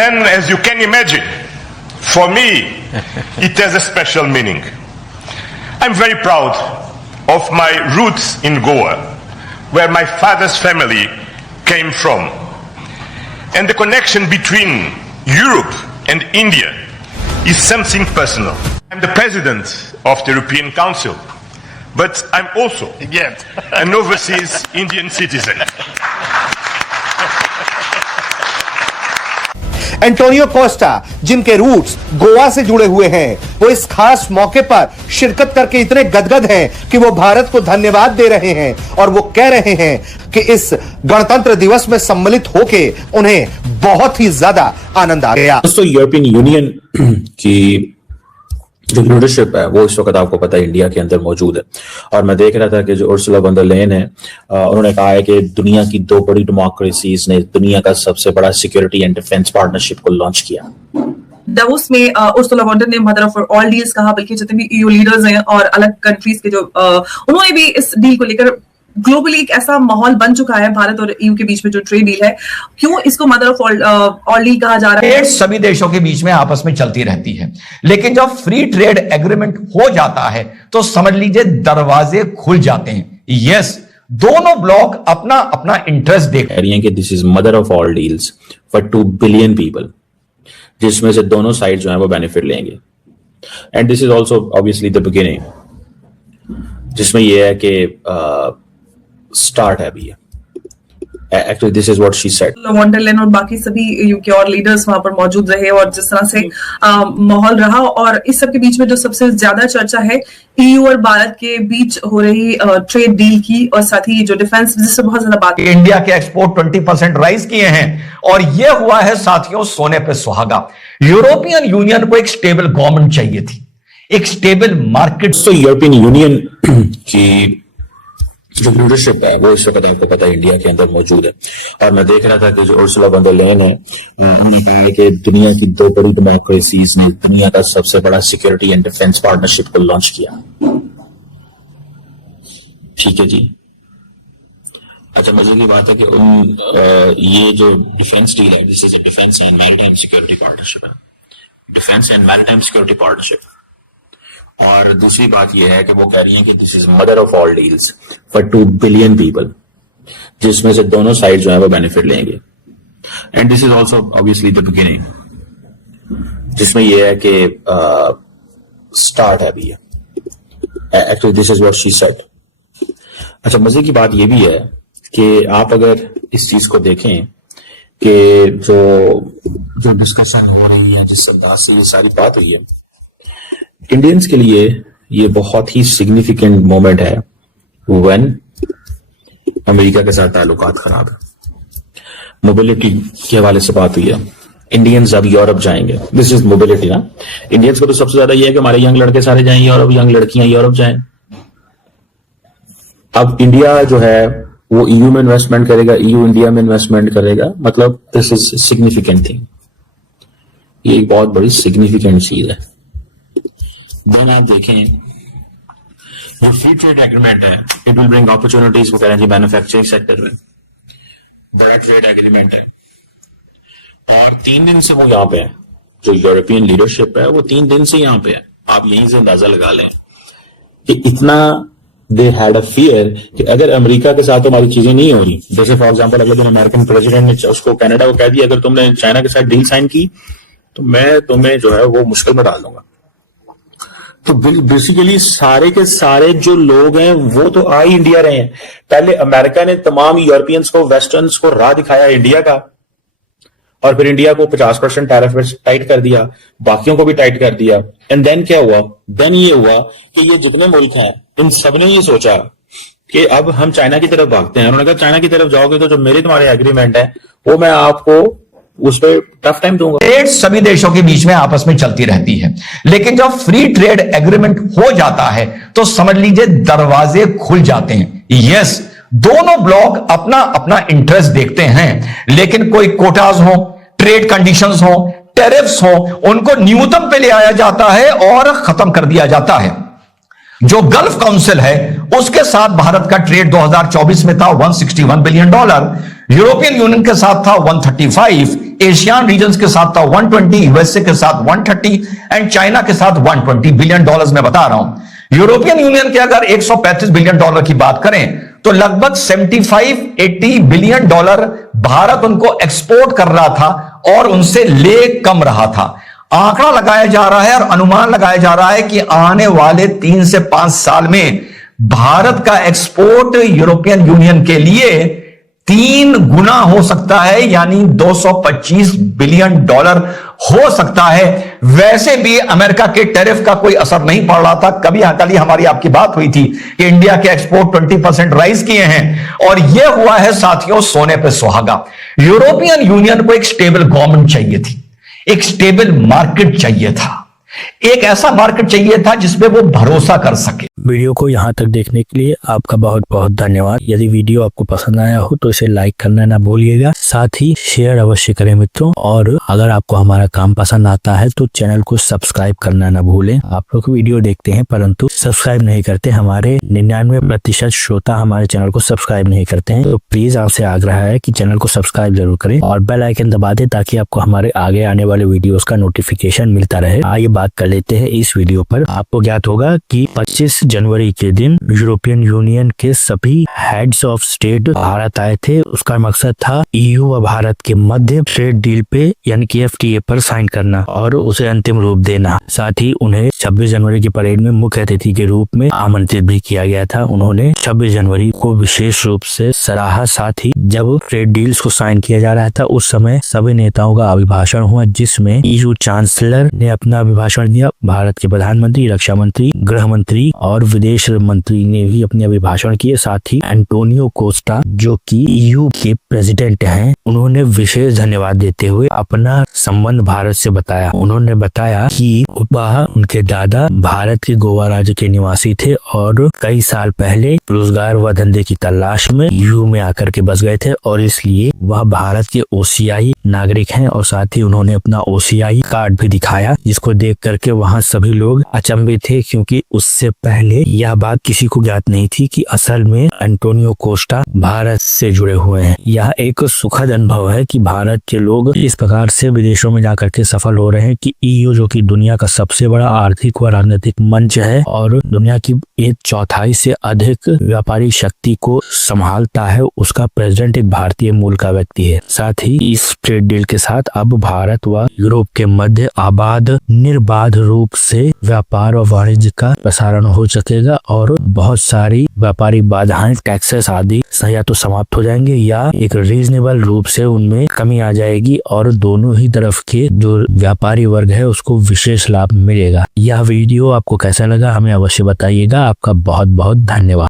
then, as you can imagine, for me, it has a special meaning. I'm very proud of my roots in Goa, where my father's family came from. And the connection between Europe and India is something personal. I'm the president of the European Council, but I'm also an overseas Indian citizen. Antonio Costa, जिनके roots Goa से जुड़े हुए हैं, वो इस खास मौके पर शिरकत करके इतने गदगद हैं कि वो भारत को धन्यवाद दे रहे हैं और वो कह रहे हैं कि इस गणतंत्र दिवस में सम्मिलित होके उन्हें बहुत ही ज्यादा आनंद आ गया। दोस्तों, यूरोपियन यूनियन की जो लीडरशिप है वो इस वक्त आपको पता है इंडिया के अंदर मौजूद है। और मैं देख रहा था कि जो उर्सुला वॉन डर लेयन है, उन्होंने कहा है कि दुनिया की दो बड़ी डेमोक्रेसीज ने दुनिया का सबसे बड़ा सिक्योरिटी एंड डिफेंस पार्टनरशिप को लॉन्च किया। दावोस में उर्सुला वॉन डर ने मदर ऑफ ऑल डील्स कहा, बल्कि जितने भी ईयू लीडर्स हैं और अलग कंट्रीज के जो उन्होंने भी इस डील को लेकर ग्लोबली एक ऐसा माहौल बन चुका है भारत और ईयू के बीच में जो ट्रेड डील है, क्यों इसको मदर ऑफ ऑल डील कहा जा रहा है? ट्रेड सभी देशों के बीच में आपस में चलती रहती है, लेकिन जब फ्री ट्रेड एग्रीमेंट हो जाता है तो समझ लीजिए दरवाजे खुल जाते हैं। यस, दोनों ब्लॉक अपना अपना इंटरेस्ट देख रही हैं कि this is mother of all deals for 2 billion people, जिसमें से दोनों साइड जो है वो बेनिफिट लेंगे। And this is also obviously the beginning, जिसमें यह है कि स्टार्ट है अभी। Actually this is what she said. Von der Leyen और बाकी सभी ईयू के और लीडर्स वहां पर मौजूद रहे और जिस तरह से माहौल रहा, और इस सब के बीच में जो सबसे ज्यादा चर्चा है ईयू और भारत के बीच हो रही ट्रेड डील की, और साथ ही जो डिफेंस, जिससे बहुत ज्यादा बात। इंडिया के एक्सपोर्ट 20% राइज किए हैं और यह हुआ है साथियों सोने पे सुहागा। यूरोपियन यूनियन को एक स्टेबल गवर्नमेंट चाहिए थी, एक स्टेबल मार्केट। तो यूरोपियन यूनियन की जो लीडरशिप है वो इस वक्त आपको पता है इंडिया के अंदर मौजूद है। और मैं देख रहा था कि जो उर्सुला वॉन डर लेयन है, उन्होंने कहा है कि दुनिया की दो बड़ी डेमोक्रेसीज ने दुनिया का सबसे बड़ा सिक्योरिटी एंड डिफेंस पार्टनरशिप को लॉन्च किया। ठीक है जी। अच्छा, मजे की बात है कि ये जो डिफेंस डील है, this is a defence and maritime security partnership है, defence and maritime security partnership. और दूसरी बात यह है कि वो कह रही हैं कि this is mother of all deals for 2 billion people, जिसमें से दोनों साइड जो है वो बेनिफिट लेंगे। And this is also obviously the beginning, जिसमें यह है कि स्टार्ट है अभी। Actually this is what she said. अच्छा, मजे की बात यह भी है कि आप अगर इस चीज को देखें कि जो डिस्कशन हो रही है, जिस अंदाज से ये सारी बात हुई है, इंडियंस के लिए ये बहुत ही सिग्निफिकेंट मोमेंट है व्हेन अमेरिका के साथ ताल्लुकात खराब है। मोबिलिटी के हवाले से बात हुई है, इंडियंस अब यूरोप जाएंगे। दिस इज मोबिलिटी ना। इंडियंस को तो सबसे ज्यादा ये है कि हमारे यंग लड़के सारे जाएं यूरोप, यंग लड़कियां यूरोप जाएं। अब इंडिया जो है वो ईयू में इन्वेस्टमेंट करेगा, ईयू इंडिया में इन्वेस्टमेंट करेगा, मतलब दिस इज सिग्निफिकेंट थिंग। ये एक बहुत बड़ी सिग्निफिकेंट चीज है। देन आप देखें जो फ्री ट्रेड एग्रीमेंट है, it will bring opportunities for energy manufacturing sector में। बड़ा ट्रेड एग्रीमेंट है और 3 दिन से वो यहाँ पे है। जो यूरोपियन लीडरशिप है वो 3 दिन से यहाँ पे है। आप यहीं से अंदाजा लगा लें कि इतना दे हैड अ फियर कि अगर अमेरिका के साथ हमारी चीजें नहीं हो रही, जैसे फॉर एग्जांपल अगले दिन अमेरिकन प्रेसिडेंट ने उसको कनाडा को कह दिया अगर तुमने चाइना के साथ डील साइन की तो मैं तुम्हें जो है वो मुश्किल में डाल दूंगा। तो बेसिकली सारे के सारे जो लोग हैं वो तो आ ही इंडिया रहे हैं। पहले अमेरिका ने तमाम यूरोपियंस को, वेस्टर्न्स को राह दिखाया इंडिया का, और फिर इंडिया को 50% टैरिफ टाइट कर दिया, बाकियों को भी टाइट कर दिया। एंड देन क्या हुआ? देन ये हुआ कि ये जितने मुल्क हैं इन सबने ये सोचा कि अब हम चाइना की तरफ भागते हैं। उन्होंने कहा चाइना की तरफ जाओगे तो जो मेरे तुम्हारे एग्रीमेंट है वो मैं आपको उस पर टफ टाइम दूंगा। ट्रेड सभी देशों के बीच में आपस में चलती रहती है, लेकिन जब फ्री ट्रेड एग्रीमेंट हो जाता है तो समझ लीजिए दरवाजे खुल जाते हैं। यस, दोनों ब्लॉक अपना अपना इंटरेस्ट देखते हैं, लेकिन कोई कोटाज हो, ट्रेड कंडीशंस हो, टैरिफ्स हो, उनको न्यूनतम पे ले आया जाता है और खत्म कर दिया जाता है। जो गल्फ काउंसिल है उसके साथ भारत का ट्रेड 2024 में था $161 बिलियन, यूरोपियन यूनियन के साथ था 135, एशियान रीजन्स के साथ था 120, यूएसए के साथ 130 एंड चाइना के साथ 120 बिलियन डॉलर्स में बता रहा हूं। यूरोपियन यूनियन के अगर 135 बिलियन डॉलर की बात करें तो लगभग 75-80 बिलियन डॉलर भारत उनको एक्सपोर्ट कर रहा था और उनसे ले कम रहा था। आंकड़ा लगाया जा रहा है और अनुमान लगाया जा रहा है कि आने वाले 3 से 5 साल में भारत का एक्सपोर्ट यूरोपियन यूनियन के लिए 3 गुना हो सकता है, यानी 225 बिलियन डॉलर हो सकता है। वैसे भी अमेरिका के टैरिफ का कोई असर नहीं पड़ रहा था। कल ही हमारी आपकी बात हुई थी कि इंडिया के एक्सपोर्ट 20% राइज किए हैं और यह हुआ है साथियों सोने पे सुहागा। यूरोपियन यूनियन को एक स्टेबल गवर्नमेंट चाहिए थी, एक स्टेबल मार्केट चाहिए था, एक ऐसा मार्केट चाहिए था जिसमें वो भरोसा कर सके। वीडियो को यहाँ तक देखने के लिए आपका बहुत बहुत धन्यवाद। यदि वीडियो आपको पसंद आया हो तो इसे लाइक करना ना भूलिएगा, साथ ही शेयर अवश्य करें मित्रों। और अगर आपको हमारा काम पसंद आता है तो चैनल को सब्सक्राइब करना ना भूलें। आप लोग वीडियो देखते हैं परंतु सब्सक्राइब नहीं करते। हमारे 99% श्रोता हमारे चैनल को सब्सक्राइब नहीं करते हैं, तो प्लीज आपसे आग्रह है कि चैनल को सब्सक्राइब जरूर करें और बेल आइकन दबा दें ताकि आपको हमारे आगे आने वाले वीडियोस का नोटिफिकेशन मिलता रहे। आइए बात कर लेते हैं इस वीडियो पर। आपको ज्ञात होगा कि 25 जनवरी के दिन यूरोपियन यूनियन के सभी हेड्स ऑफ स्टेट भारत आए थे। उसका मकसद था ईयू व भारत के मध्य ट्रेड डील पे यानी कि FTA पर साइन करना और उसे अंतिम रूप देना। साथ ही उन्हें 26 जनवरी की परेड में मुख्य अतिथि के रूप में आमंत्रित भी किया गया था। उन्होंने 26 जनवरी को विशेष रूप से सराहा। साथ ही जब ट्रेड डील्स को साइन किया जा रहा था उस समय सभी नेताओं का अभिभाषण हुआ, जिसमें ईयू चांसलर ने अपना अभिभाषण दिया। भारत के प्रधानमंत्री, रक्षा मंत्री, गृह मंत्री और विदेश मंत्री ने भी अपने अभिभाषण किए। साथ ही एंटोनियो कोस्टा जो कि ईयू के प्रेसिडेंट हैं, उन्होंने विशेष धन्यवाद देते हुए अपना संबंध भारत से बताया। उन्होंने बताया कि वह उनके दादा भारत के गोवा राज्य के निवासी थे और कई साल पहले रोजगार व धंधे की तलाश में ईयू में आकर के बस गए थे और इसलिए वह भारत के OCI नागरिक हैं। और साथ ही उन्होंने अपना OCI कार्ड भी दिखाया, जिसको देख करके वहाँ सभी लोग अचंभित थे, क्योंकि उससे पहले यह बात किसी को ज्ञात नहीं थी कि असल में एंटोनियो कोस्टा भारत से जुड़े हुए हैं। यह एक सुखद अनुभव है कि भारत के लोग इस प्रकार से विदेशों में जाकर के सफल हो रहे हैं कि ईयू जो कि दुनिया का सबसे बड़ा आर्थिक व राजनीतिक मंच है और दुनिया की 1/4 से अधिक व्यापारिक शक्ति को संभालता है, उसका प्रेसिडेंट एक भारतीय मूल का व्यक्ति है। साथ ही इस ट्रेड डील के साथ अब भारत व यूरोप के मध्य आबाद निर्बाध रूप से व्यापार और वाणिज्य का प्रसारण हो सकेगा और बहुत सारी व्यापारिक बाधाएं, टैक्सेस आदि या तो समाप्त हो जाएंगे या एक रीजनेबल रूप से उनमें कमी आ जाएगी और दोनों ही तरफ के जो व्यापारी वर्ग है उसको विशेष लाभ मिलेगा। यह वीडियो आपको कैसा लगा हमें अवश्य बताइएगा। आपका बहुत बहुत धन्यवाद।